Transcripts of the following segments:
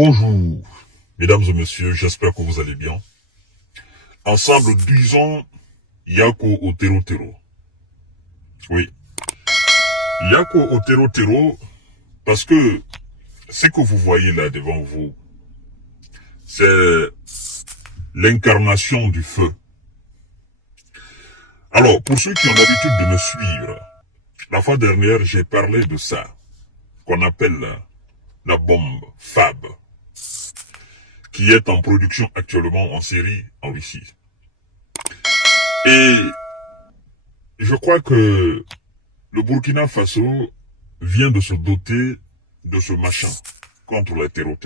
Bonjour, mesdames et messieurs, j'espère que vous allez bien. Ensemble, disons Yako Otero Tero. Oui, Yako Otero Tero, parce que ce que vous voyez là devant vous, c'est l'incarnation du feu. Alors, pour ceux qui ont l'habitude de me suivre, la fois dernière, j'ai parlé de ça, qu'on appelle la bombe FAB, qui est en production actuellement en série en Russie. Et je crois que le Burkina Faso vient de se doter de ce machin contre les terreaux.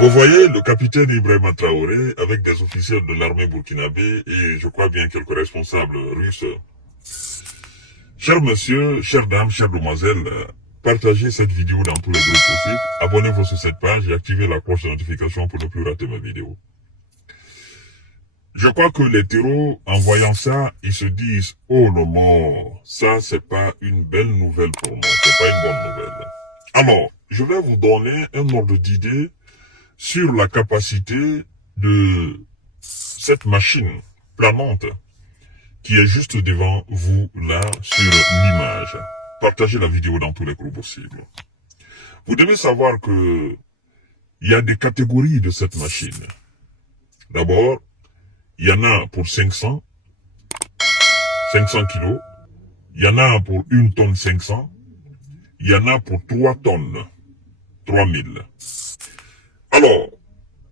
Vous voyez le capitaine Ibrahima Traoré avec des officiels de l'armée burkinabé et je crois bien quelques responsables russes. Chers messieurs, chères dames, chères demoiselles, partagez cette vidéo dans tous les groupes possibles, abonnez-vous sur cette page et activez la cloche de notification pour ne plus rater mes vidéos. Je crois que les terreaux, en voyant ça, ils se disent « Oh le mort, ça c'est pas une belle nouvelle pour moi, c'est pas une bonne nouvelle. » Alors, je vais vous donner un ordre d'idée sur la capacité de cette machine planante qui est juste devant vous là sur l'image. Partagez la vidéo dans tous les groupes possibles. Vous devez savoir que il y a des catégories de cette machine. D'abord, il y en a pour 500 kilos, il y en a pour 1 tonne 500, il y en a pour 3 tonnes, 3000. Alors,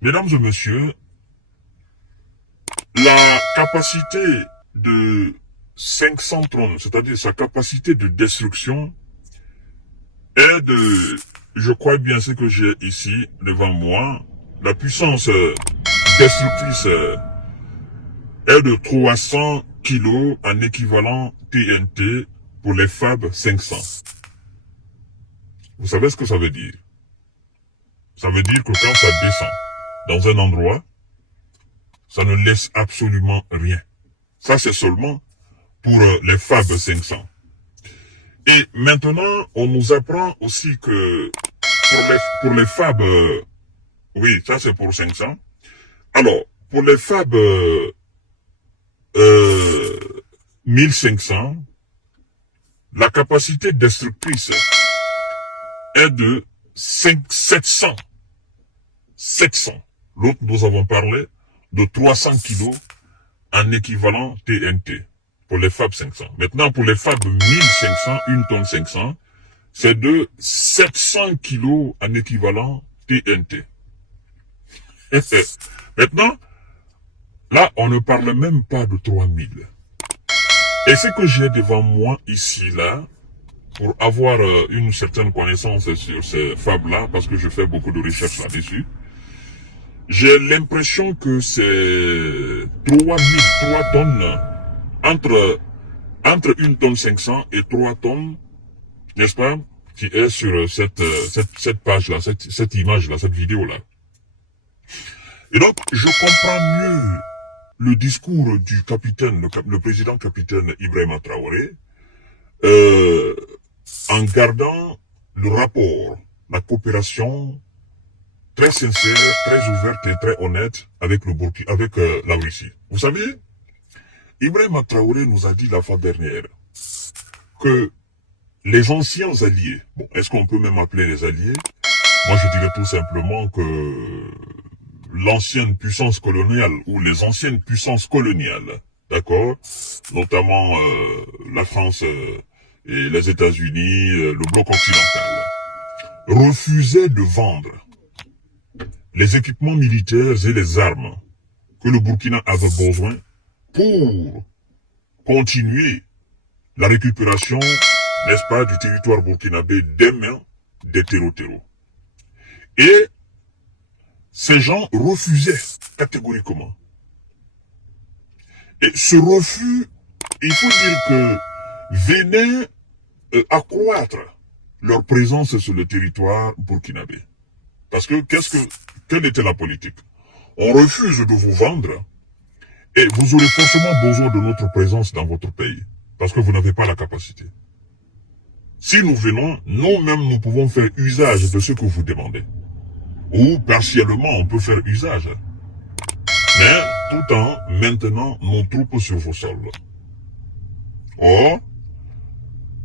mesdames et messieurs, la capacité de 500 tonnes, c'est-à-dire sa capacité de destruction, est de, je crois bien ce que j'ai ici devant moi, la puissance destructrice est de 300 kilos en équivalent TNT pour les FAB 500. Vous savez ce que ça veut dire? Ça veut dire que quand ça descend dans un endroit, ça ne laisse absolument rien. Ça, c'est seulement pour les FAB 500. Et maintenant, on nous apprend aussi que pour les FAB, oui, ça c'est pour 500. Alors, pour les FAB 1500, la capacité destructrice est de 700. 700. L'autre, nous avons parlé de 300 kilos en équivalent TNT pour les FAB 500. Maintenant, pour les FAB 1500, 1 tonne 500, c'est de 700 kilos en équivalent TNT. Maintenant, là, on ne parle même pas de 3000. Et ce que j'ai devant moi ici, là, pour avoir une certaine connaissance sur ces FAB-là, parce que je fais beaucoup de recherches là-dessus, j'ai l'impression que c'est 3 tonnes, entre 1 tonne 500 et 3 tonnes, n'est-ce pas, qui est sur cette page-là, cette image-là, cette vidéo-là. Et donc, je comprends mieux le discours du capitaine, le président capitaine Ibrahima Traoré, en gardant le rapport, la coopération très sincère, très ouverte et très honnête avec la Russie. Vous savez, Ibrahima Traoré nous a dit la fois dernière que les anciens alliés, bon, est-ce qu'on peut même appeler les alliés? Moi, je dirais tout simplement que l'ancienne puissance coloniale ou les anciennes puissances coloniales, d'accord, notamment la France et les États-Unis, le bloc occidental, refusaient de vendre les équipements militaires et les armes que le Burkina avait besoin pour continuer la récupération, n'est-ce pas, du territoire burkinabé des mains des terreaux. Et ces gens refusaient catégoriquement. Et ce refus, il faut dire que venait accroître leur présence sur le territoire burkinabé. Parce que quelle était la politique? On refuse de vous vendre et vous aurez forcément besoin de notre présence dans votre pays. Parce que vous n'avez pas la capacité. Si nous venons, nous-mêmes, nous pouvons faire usage de ce que vous demandez. Ou partiellement, on peut faire usage. Mais tout en maintenant nos troupes sur vos sols. Or,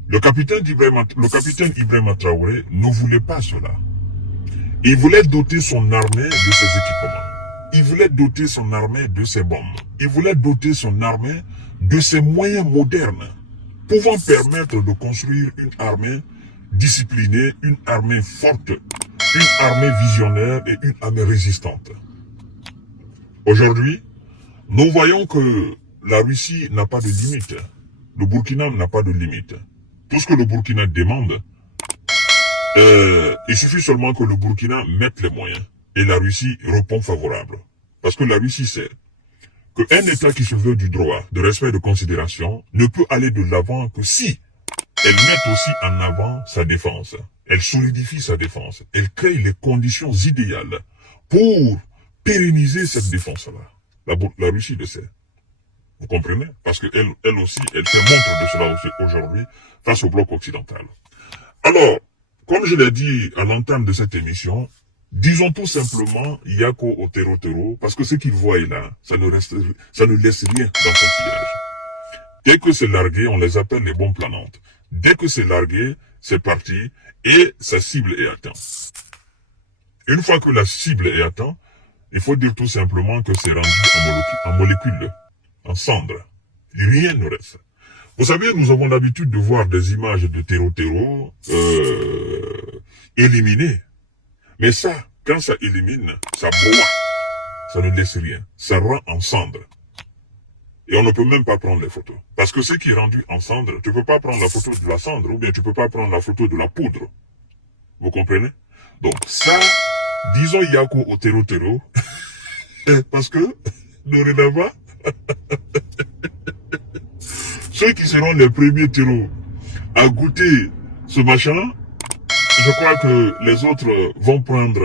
le capitaine Ibrahima Traoré ne voulait pas cela. Il voulait doter son armée de ses équipements. Il voulait doter son armée de ses bombes. Il voulait doter son armée de ses moyens modernes, pouvant permettre de construire une armée disciplinée, une armée forte, une armée visionnaire et une armée résistante. Aujourd'hui, nous voyons que la Russie n'a pas de limite. Le Burkina n'a pas de limite. Tout ce que le Burkina demande, il suffit seulement que le Burkina mette les moyens. Et la Russie répond favorable. Parce que la Russie sait qu'un État qui se veut du droit, de respect et de considération, ne peut aller de l'avant que si elle met aussi en avant sa défense. Elle solidifie sa défense. Elle crée les conditions idéales pour pérenniser cette défense-là. La Russie le sait. Vous comprenez? Parce qu'elle aussi, elle fait montre de cela aujourd'hui face au bloc occidental. Alors, comme je l'ai dit à l'entame de cette émission, disons tout simplement Yako au terreau, parce que ce qu'il voit là, ça ne laisse rien dans son sillage. Dès que c'est largué, on les appelle les bombes planantes. Dès que c'est largué, c'est parti, et sa cible est atteinte. Une fois que la cible est atteinte, il faut dire tout simplement que c'est rendu en molécules, en cendres. Rien ne reste. Vous savez, nous avons l'habitude de voir des images de terreau éliminées. Mais ça, quand ça élimine, ça broie. Ça ne laisse rien. Ça rend en cendres. Et on ne peut même pas prendre les photos. Parce que ce qui est rendu en cendres, tu ne peux pas prendre la photo de la cendre, ou bien tu ne peux pas prendre la photo de la poudre. Vous comprenez? Donc ça, disons Yako au terreau, parce que, dorénavant, ceux qui seront les premiers terreaux à goûter ce machin, je crois que les autres vont prendre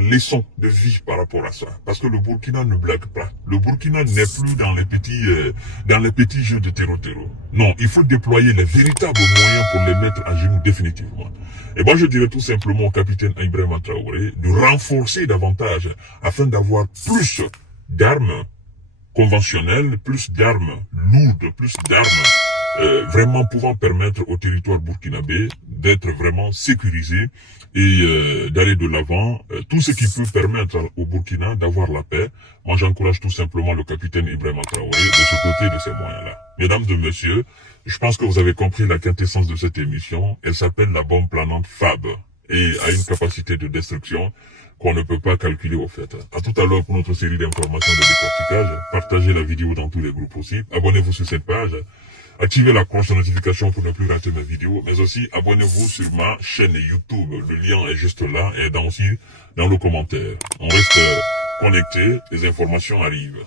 leçon de vie par rapport à ça. Parce que le Burkina ne blague pas. Le Burkina n'est plus dans les petits jeux de terreau. Non, il faut déployer les véritables moyens pour les mettre à genoux définitivement. Et moi, je dirais tout simplement au capitaine Ibrahima Traoré de renforcer davantage afin d'avoir plus d'armes conventionnelles, plus d'armes lourdes, plus d'armes vraiment pouvant permettre au territoire burkinabé d'être vraiment sécurisé et d'aller de l'avant. Tout ce qui peut permettre au Burkina d'avoir la paix. Moi, j'encourage tout simplement le capitaine Ibrahima Traoré de se doter de ces moyens-là. Mesdames et messieurs, je pense que vous avez compris la quintessence de cette émission. Elle s'appelle la bombe planante FAB et a une capacité de destruction qu'on ne peut pas calculer au fait. À tout à l'heure pour notre série d'informations de décortiquage. Partagez la vidéo dans tous les groupes possibles. Abonnez-vous sur cette page. Activez la cloche de notification pour ne plus rater mes vidéos, mais aussi abonnez-vous sur ma chaîne YouTube. Le lien est juste là et aussi dans le commentaire. On reste connecté, les informations arrivent.